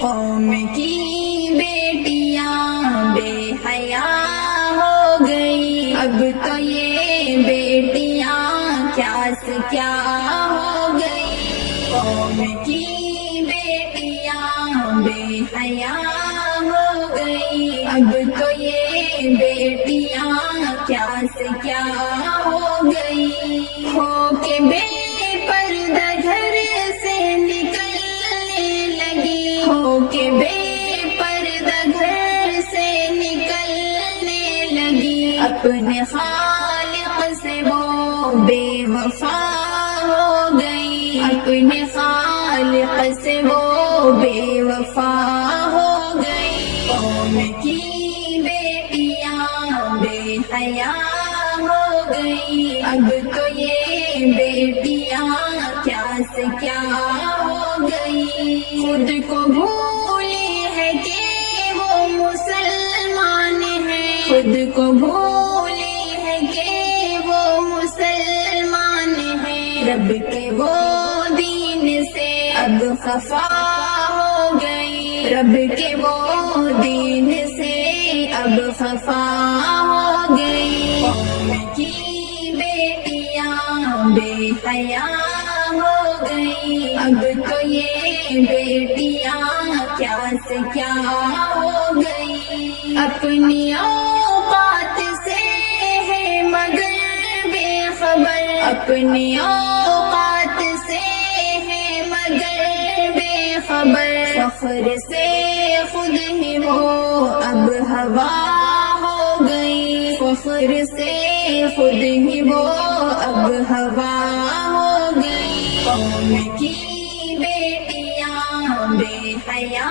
قوم کی بیٹیاں بے حیا ہو گئی، اب تو یہ بیٹیاں کیا سے کیا ہو گئی۔ قوم کی بیٹیاں بے حیا ہو گئی، اب تو یہ بیٹیاں کیا سے کیا ہو گئی۔ ہو کے بے پردہ گھر سے نکلنے لگی، ہو کے بے پردہ گھر سے نکلنے لگی، اپنے خالق سے وہ بے وفا ہو گئی، اپنے خالق سے وہ بے وفا ہو گئی۔ قوم کی بیٹیاں بے حیا ہو گئی، اب تو یہ بیٹیاں کیا سے کیا ہو گئی۔ خود کو بھولی ہے کہ وہ مسلمان ہے، خود کو بھولی ہے کہ وہ مسلمان ہے، رب کے وہ دین سے اب خفا ہو گئی، رب کے وہ دین سے اب خفا ہو گئی۔ قوم کی بیٹیاں بے حیا ہو گئی، اب تو یہ بیٹیاں کیا سے کیا ہو گئی۔ اپنی اوقات سے ہے مگر بے خبر، اپنی اوقات سے ہے مگر بے خبر، فخر سے خود ہی وہ اب ہوا ہو گئی، فخر سے خود ہی وہ اب ہوا ہو گئی۔ قوم کی بیٹیاں بے حیا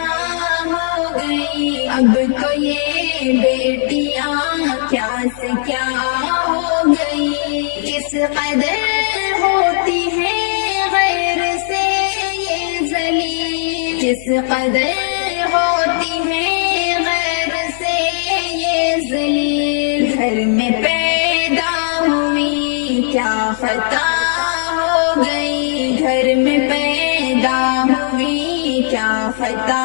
ہو گئی، اب تو یہ بیٹیاں کیا سے کیا ہو گئی۔ کس قدر ہوتی ہے غیر سے یہ ذلیل، کس قدر ہوتی ہے غیر سے یہ ذلیل، گھر میں پیدا ہوئی کیا خطا ہو گئی، گھر میں پیدا ہوئی کیا خطا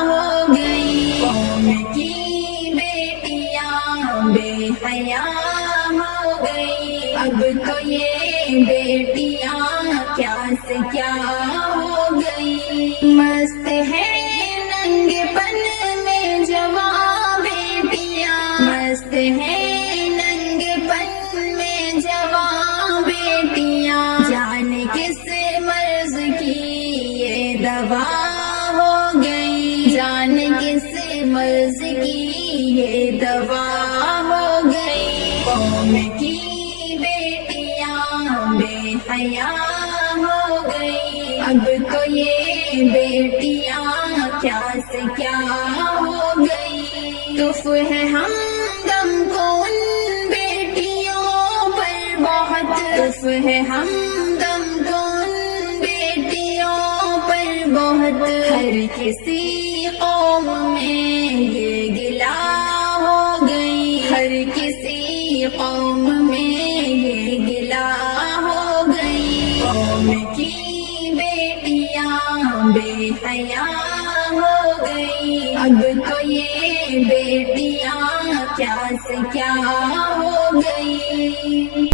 ہو گئی۔ قوم کی بیٹیاں بے حیا ہو گئی، اب تو یہ بیٹیاں کیا سے کیا ہو گئی۔ مست ہے ننگے پن میں جواں بیٹیاں، مست ہے ننگے پن میں جواں بیٹیاں، جانے کس مرض کی یہ دوا ہو گئی، جانے کس مرض کی یہ دوا ہو گئی۔ قوم کی بیٹیاں بے حیا ہو گئی، اب تو یہ بیٹیاں کیا سے کیا ہو گئی۔ تف ہے ہمدم کو ان بیٹیوں پر بہت، تف ہے ہمدم کو ان بیٹیوں پر بہت، ہر کسی قوم میں یہ گلا ہو گئی، ہر کسی قوم میں یہ گلا ہو گئی۔ قوم کی بیٹیاں بے حیا ہو گئی، اب تو یہ بیٹیاں کیا سے کیا ہو گئی۔